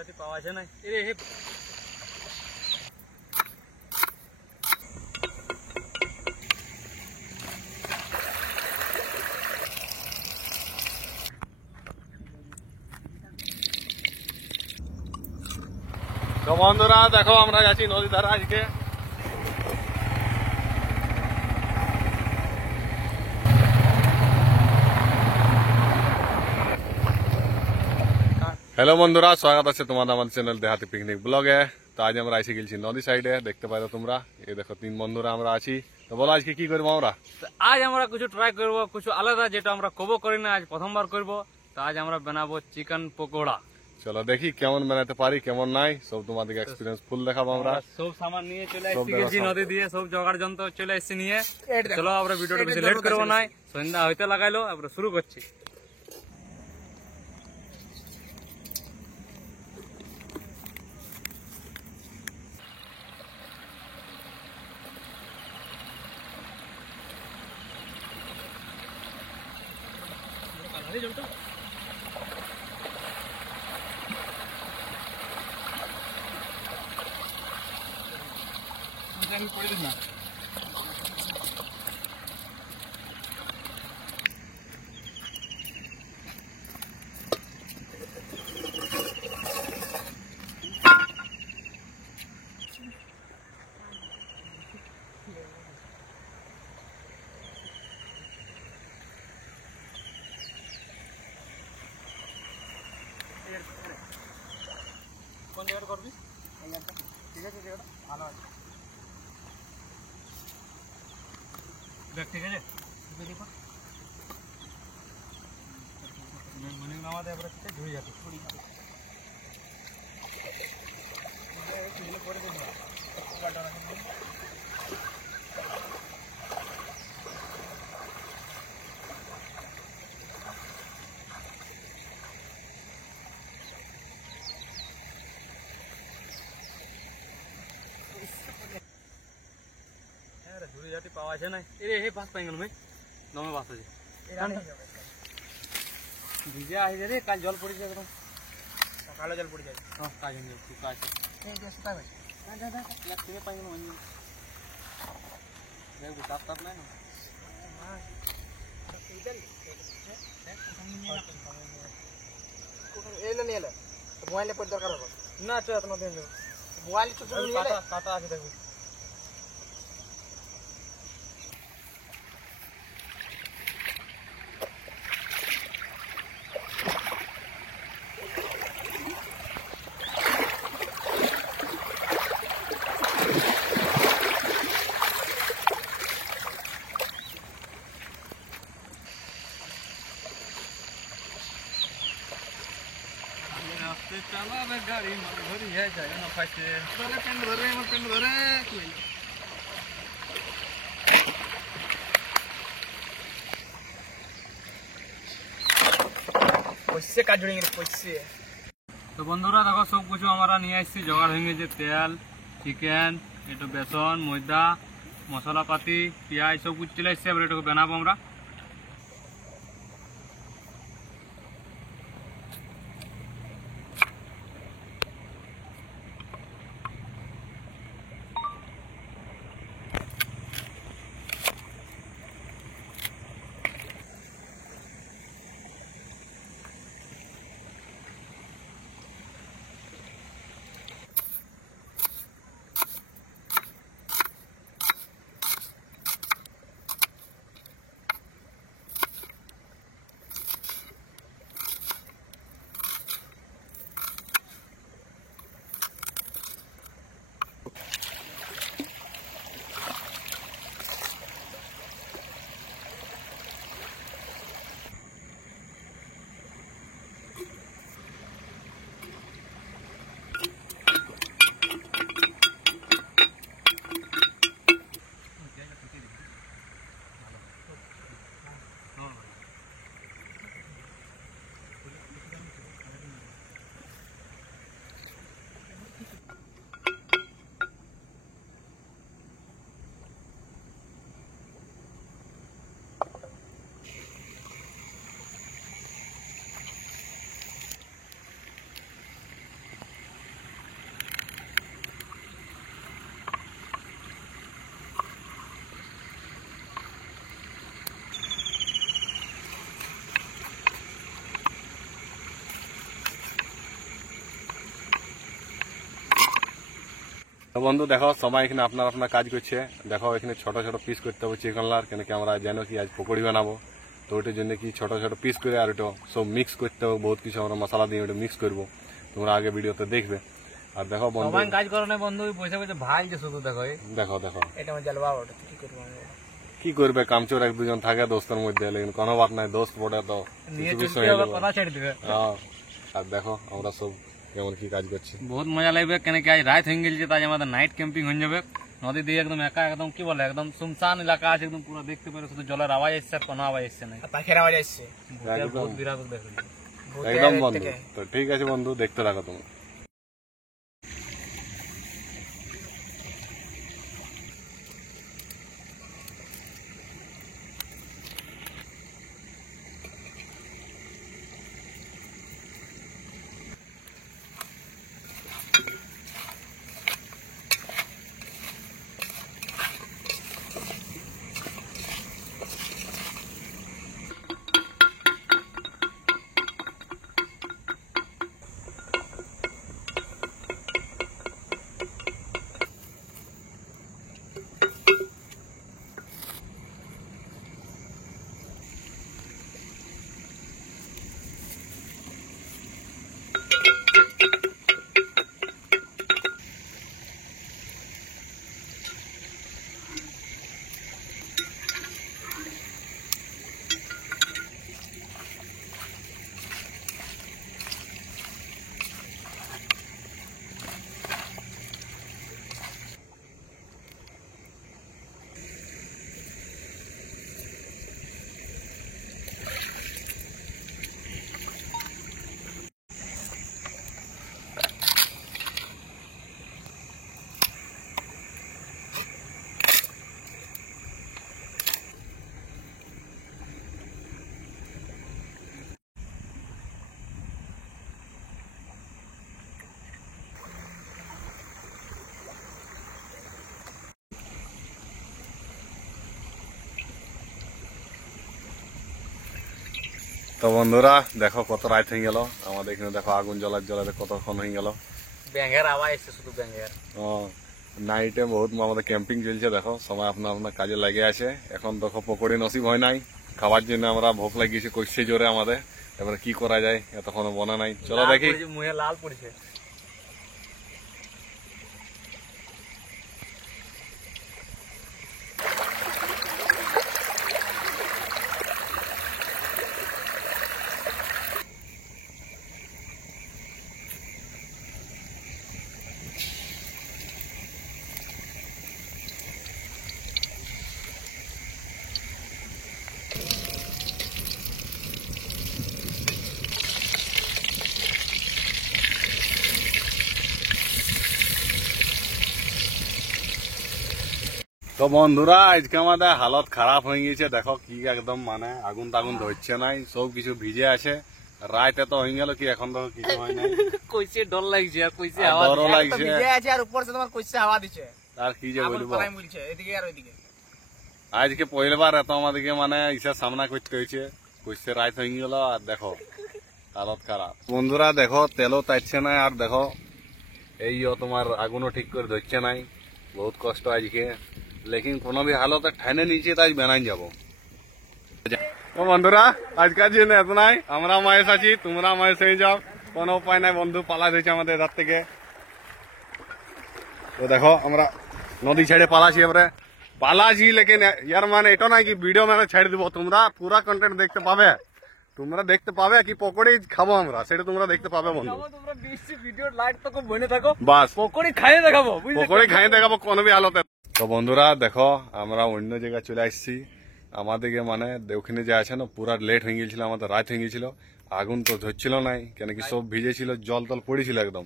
জাতি পাওয়া যায় না এরে হে তো বন্ধুরা দেখো আমরা যাচ্ছি নদী ধারে আজকে। হ্যালো বন্ধুরা, স্বাগত আছে তোমাদের আমাদের চ্যানেল দেহাতি পিকনিক ব্লগে। তো আজ আমরা এসে গেছি নদী সাইডে, দেখতে পারো তোমরা। এই দেখো তিন বন্ধুরা আমরা আছি। তো বলো আজকে কি করবো আমরা? আজ আমরা কিছু ট্রাই করব, কিছু আলাদা যেটা আমরা কবো করি না, আজ প্রথমবার করব। তো আজ আমরা বানাবো চিকেন পকোড়া। চলো দেখি কেমন বানাতে পারি কেমন নাই, সব তোমাদেরকে এক্সপিরিয়েন্স ফুল দেখাবো আমরা। সব সামান নিয়ে চলে এসেছি নদী দিয়ে, সব জোগাড় যন্ত্র চলে এসেছি নিয়ে। চলো আমরা ভিডিওটা বেশি লেট করবো না, সন্ধ্যা হইতে লাগাইলো, আমরা শুরু করছি। না কোন জায়গাটা করবি? ঠিক আছে, জায়গাটা ভালো আছে। দেখ ঠিক আছে, মনে নামাতে এবারে ধুয়ে যাবে করে দেবো। ধুয়ে যাতে পাওয়া যায় না এরে হে বাস পাই গেল ভাই, দমে বাস আছে ভিজে আসে রে। কাল জল পড়ে যায়, একদম সকালে জল পড়ে যায়। হ্যাঁ কাজ নেই, ঠিক আছে। পাই গেল দেখবো তাপ তাপ নাই না। এলে নিয়ে এলে মোবাইলে পর দরকার হবে না, তো এত দিন মোবাইল কাটা আছে দেখবি। चलो गाड़ी धरी है जाए ना फाइसे धरे पेन धरे मत पेन धरे पैसे काट जोड़ेंगे पैसे। तो बंधुरा देखो सब कुछ हमारा नहीं आसी जोगाड़ होंगे जे तेल चिकेन एटो बेसन मैदा मसला पाती प्याज सब कुछ चले आसছে, এবার এটাকে বানাবো আমরা। বন্ধু দেখো সবাই এখানে আপনার আপনার কাজ করছে। দেখো এখানে ছোট ছোট পিস করতে হবে চিকেনলার, কেন কি আমরা জানো কি আজ পকোড়ি বানাবো, তো ওটার জন্য কি ছোট ছোট পিস করে আর ওটা সব মিক্স করতে হবে, বহুত কিছু আমরা মশলা দিয়ে ওটা মিক্স করবো, তোমরা আগে ভিডিওতে দেখবে। আর দেখো বন্ধু সবাই কাজ করো না বন্ধু, পয়সা পয়সা ভাই যে শুধু দেখো দেখো দেখো এটা আমার জ্বালবা ওটা কি করবো কি করবে, কামচোর এক দুজন থাকে দোস্তের মধ্যে, লেকিন কোনো বাত নাই, দোস্ত পড়ে তো নিয়ে কিছু চলতে হবে, কথা ছেড়ে দিবে। হ্যাঁ। আর দেখো আমরা সব কেমন কি কাজ করছি, বহুত মজা লাগবে, কেন কি আজ রাত হয়ে গেছে, তাই আমাদের নাইট ক্যাম্পিং হয়ে যাবে। নদী দিয়ে একদম একা, একদম কি বলে একদম শুনশান এলাকা আছে, একদম পুরো দেখতে পারে, শুধু জলের আওয়াজ আসছে আর কোনো আওয়াজ আসছে না, পাখির আওয়াজ আসছে বহুত বিরাট দেখে। একদম বন্ধু। তো ঠিক আছে বন্ধু, দেখতে থাকো তোমরা। তো বন্ধুরা দেখো কত রাত হয়ে গেল, আমাদের এখানে দেখো আগুন জ্বলার জ্বলাতে কতক্ষণ হয়ে গেল, ব্যাঙের আওয়াজ আসছে, শুধু ব্যাঙের। নাইটে বহুত আমাদের ক্যাম্পিং চলছে, দেখো সবাই আপনার আপনার কাজে লেগে আছে। এখন দেখো পকোড়ি নসিব হয় নাই, খাবার জন্য আমরা ভোগ লাগিয়েছি কষছে জোরে আমাদের, এবারে কি করা যায়, এতক্ষণ বনা নাই, চলো দেখি। মুহে লাল পড়ছে। তো বন্ধুরা আজকে আমাদের হালত খারাপ হয়ে গেছে, দেখো কি একদম মানে আগুন টাগুন ধরছে নাই, সব কিছু ভিজে আছে। রাত এত হয়ে গেল কি এখন দেখো কিছু হয় নাই, কইছে ডর লাগছে আর কইছে আর আওয়াজ ডরও লাগছে, ভিজে আছে আর উপর সে তোমার কইছে হাওয়া দিচ্ছে, আর কি যে আগুন বলবো। পালাই বলছে এদিকে আর ওইদিকে। আজকে পয়লাবার এত আমাদেরকে মানে ইসের সামনা করতে হয়েছে, কইছে রাত হয়ে গেল আর দেখো হালত খারাপ। বন্ধুরা দেখো তেলও তাইছে না, আর দেখো এই তোমার আগুনও ঠিক করে ধরছে নাই, বহুত কষ্ট আজকে, লেকিন কোনো भी হালত ঠাইনে নিচে তাই বেনাই যাবো। তো বন্ধুরা আজকের জন্য এত নাই, আমরা মায়ের আছি, তোমরা মায়ের সঙ্গে যাও, কোনো উপায় নাই, বন্ধু পালা হয়েছে আমাদের রাত থেকে। তো দেখো আমরা নদী ছেড়ে পালাছি, এবারে পালাছি, লেকিন ইয়ার মানে এটা নাই কি ভিডিও মানে ছেড়ে দিব, তোমরা পুরা কন্টেন্ট দেখতে পাবে, তোমরা দেখতে পাবে কি পকোড়ি খাবো আমরা, সেটা তোমরা দেখতে পাবে বন্ধু। তোমরা বেশি ভিডিও লাইট তো কম বনে থাকো, বাস পকোড়ি খাইয়ে দেখাবো, পকোড়ি খাইয়ে দেখাবো কোনো भी হালতে। তো বন্ধুরা দেখো আমরা অন্য জায়গায় চলে আসছি, আমাদেরকে মানে ওখানে যে আছে না পুরা লেট হয়ে গেছিল, আমাদের রাত হয়ে গেছিল, আগুন তো ধরছিল নাই, কেন কি সব ভিজে ছিল, জল তল পড়েছিল একদম।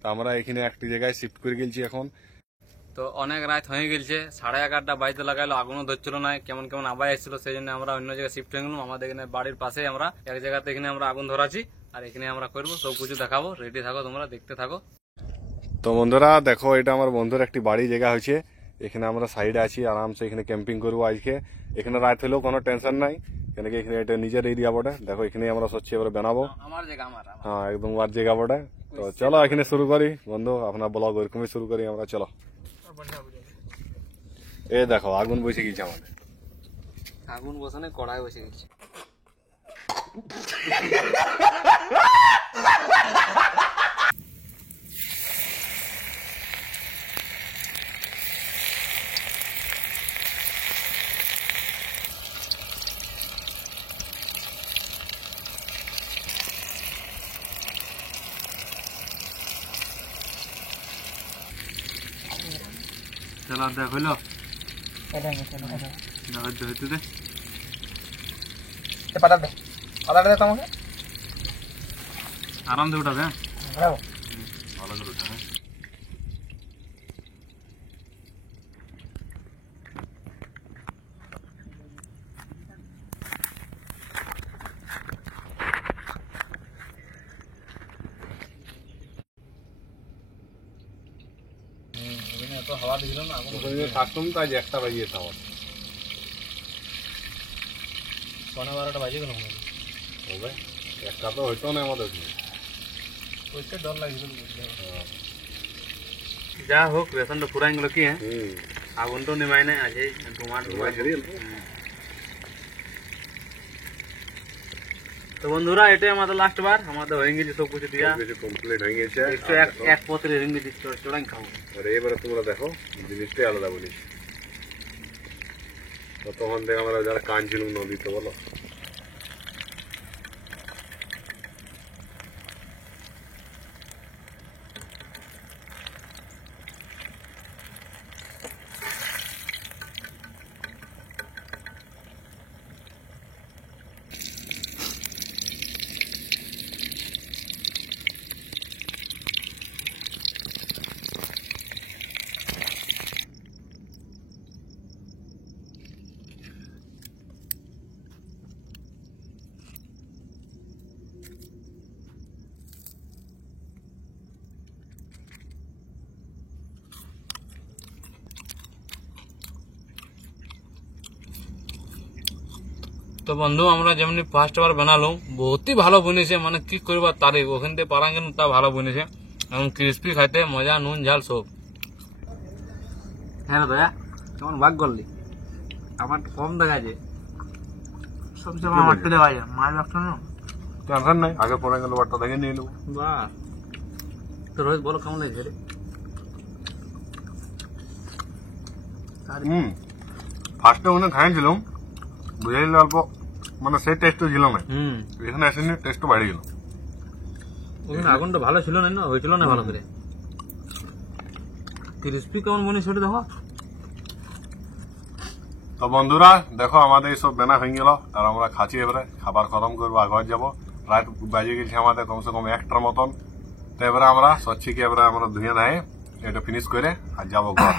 তো আমরা এখানে একটি জায়গায় শিফট করে গেছি এখন। তো অনেক রাত হয়ে গেছে, 11:30 বাজতে লাগাইলো, আগুনও ধরছিল না, কেমন কেমন আওয়াজ আসছিল, সেই জন্য আমরা অন্য জায়গায় শিফট হয়ে গেলাম। আমাদের এখানে বাড়ির পাশে আমরা এক জায়গাতে এখানে আমরা আগুন ধরাছি, আর এখানে আমরা করবো, সব কিছু দেখাবো, রেডি থাকো তোমরা, দেখতে থাকো। তো বন্ধুরা দেখো এটা আমার বন্ধুর একটি বাড়ি জায়গা হয়েছে, এখানে আমরা সাইডে আছি, আরামসে এখানে ক্যাম্পিং করবো আজকে। এখানে রাত হলেও কোনো টেনশন নাই, কেন কি এখানে এটা নিজের এরিয়া বটে, দেখো এখানে আমরা সচ্ছি এবারে বানাবো। আমার জায়গা আমার হ্যাঁ একদম আর জায়গা বটে। তো চলো এখানে শুরু করি বন্ধু, আপনার ব্লগ ওরকমই শুরু করি আমরা, চলো। এ দেখো আগুন বসে গেছে আমাদের। আগুন বসানে কড়াই বসে গেছে। চলো দেখ হইলো, হইতে দে। পাতাটা দে তোমাকে। আরাম দিয়ে উঠাবে। হ্যাঁ ভালো করে উঠে, হ্যাঁ। তো হাওয়া দিল না, ওখানে থাকতাম তো আজ 1টা বাজিয়েছে আমার। 12টা বাজে গেল। হবে 1টা তো হইতো না আমাদের। ওইটা ডর লাগছিল। যা হোক রেশনটা পুরাই গেল কি, হ্যাঁ আগুন তো নেমাই নাই, আজ তো বন্ধুরা এটাই আমাদের লাস্ট বার, আমাদের হয়ে গেছে সব কিছু দিয়া কমপ্লিট হয়ে গেছে। 101 পত্রে হয়ে গেছে, চড়াই খাবো। আর এবারে তোমরা দেখো জিনিসটাই আলাদা বলিস। তো তখন থেকে আমরা যারা কান ছিলাম নদীতে, বলো তো বন্ধু আমরা যেমনি ফার্স্ট বার বানালো, বহুতই ভালো বনেছে, মানে কি করবা তারিফ, ওখান থেকে পারা গেল তা ভালো বনেছে এবং ক্রিস্পি খাইতে মজা, নুন ঝাল সব। হ্যাঁ দয়া কেমন ভাগ করলি, আমার কম দেখা যায় সবসময় আমার তো দেখা যায় মাছ রাখছো না। টেনশন নাই, আগে পরে গেল বারটা দেখে নিয়ে নেবো। বাহ, তো রোজ বলো কেমন লাগছে রে? ফার্স্টে ওখানে খাইছিলাম, বুঝাইলে অল্প মানে সেই টেস্টও ছিল না, এখানে আসেনি টেস্টও বাড়ি গেল। ওখানে আগুনটা ভালো ছিল না, না হয়েছিল না ভালো করে। ক্রিস্পি কেমন বনে সেটা দেখো। তো বন্ধুরা দেখো আমাদের এইসব বেনা হয়ে গেল, আর আমরা খাচ্ছি, এবারে খাবার খতম করবো, ঘর যাবো। রাত বাজে গেছে আমাদের কমসে কম 1টার মতন। তো এবারে আমরা সচ্ছিকে এবারে আমরা ধুয়ে ধায়ে এটা ফিনিশ করে আর যাবো ঘর।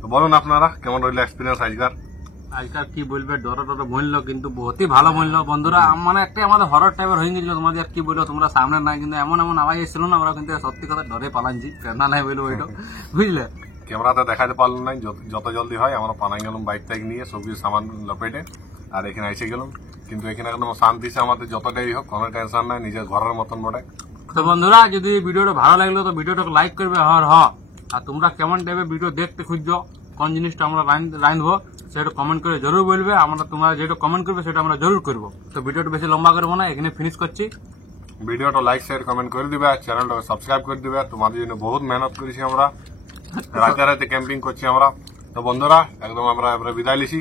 তো বলুন আপনারা কেমন রইল এক্সপিরিয়েন্স আজকাল? আজকাল কি বলবে, ডরা ডরা বললো কিন্তু বহুতই ভালো বললো বন্ধুরা। মানে একটা আমাদের হরর টাইপের হয়ে গেছিল, তোমাদের কি বললো তোমরা সামনে নাই, কিন্তু এমন এমন আওয়াজ এসেছিল না, আমরা কিন্তু সত্যি কথা ডরে পালাচ্ছি, কেনা নাই বলবো ওইটা, বুঝলে। ক্যামেরাতে দেখাতে পারলাম না, যত জলদি হয় আমরা পানাই গেলাম বাইক টাইক নিয়ে, সব কিছু সামান লপেটে আর এখানে এসে গেলাম। কিন্তু এখানে একদম শান্তি আছে আমাদের, যতটাই হোক কোনো টেনশন নাই, নিজের ঘরের মতন বটে। তো বন্ধুরা যদি ভিডিওটা ভালো লাগলো তো ভিডিওটাকে লাইক করবে আর আর তোমরা কেমন টাইপের ভিডিও দেখতে খুঁজছো, কোন জিনিসটা আমরা রাঁধবো সেটা কমেন্ট করে জরুর বলবে। আমরা তোমরা যেটা কমেন্ট করবে সেটা আমরা জরুর করবো। তো ভিডিওটা বেশি লম্বা করবো না, এখানে ফিনিশ করছি। ভিডিওটা লাইক শেয়ার কমেন্ট করে দিবে, চ্যানেলটাকে সাবস্ক্রাইব করে দিবে। তোমাদের জন্য বহুত মেহনত করেছি আমরা, রাতে রাতে ক্যাম্পিং করছি আমরা। তো বন্ধুরা একদম আমরা এবারে বিদায় লিছি।